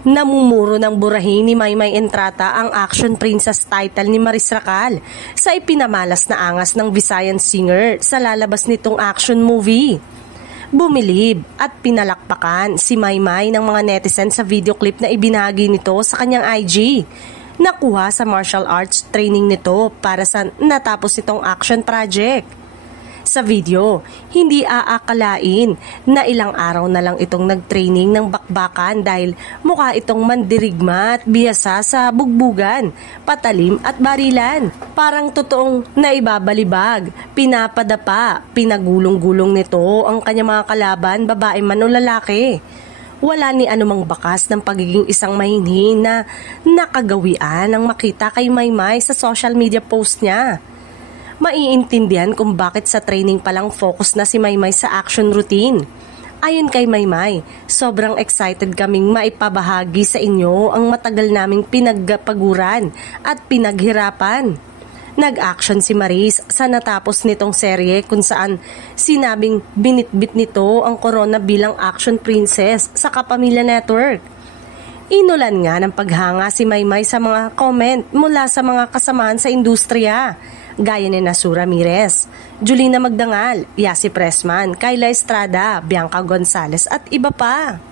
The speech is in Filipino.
Namumuro ng burahin ni Maymay Entrata ang action princess title ni Maris Racal sa ipinamalas na angas ng Visayan singer sa lalabas nitong action movie. Bumilib at pinalakpakan si Maymay ng mga netizen sa video clip na ibinahagi nito sa kanyang IG. Nakuha sa martial arts training nito para sa natapos nitong action project. Sa video, hindi aakalain na ilang araw na lang itong nagtraining ng bakbakan dahil mukha itong mandirigma at biyasa sa bugbugan, patalim at barilan. Parang totoong naibabalibag, pinapadapa, pinagulong-gulong nito ang kanyang mga kalaban, babae man o lalaki. Wala ni anumang bakas ng pagiging isang mahinhin na nakagawian ang makita kay Maymay sa social media post niya. Maiintindihan kung bakit sa training palang focus na si Maymay sa action routine. Ayon kay Maymay, sobrang excited kaming maipabahagi sa inyo ang matagal naming pinagpaguran at pinaghirapan. Nag-action si Maris sa natapos nitong serye kung saan sinabing binitbit nito ang corona bilang action princess sa Kapamilya Network. Inulan nga ng paghanga si Maymay sa mga comment mula sa mga kasamahan sa industriya, gaya ni Nasu Ramirez, Julina Magdangal, Yasi Pressman, Kayla Estrada, Bianca Gonzalez at iba pa.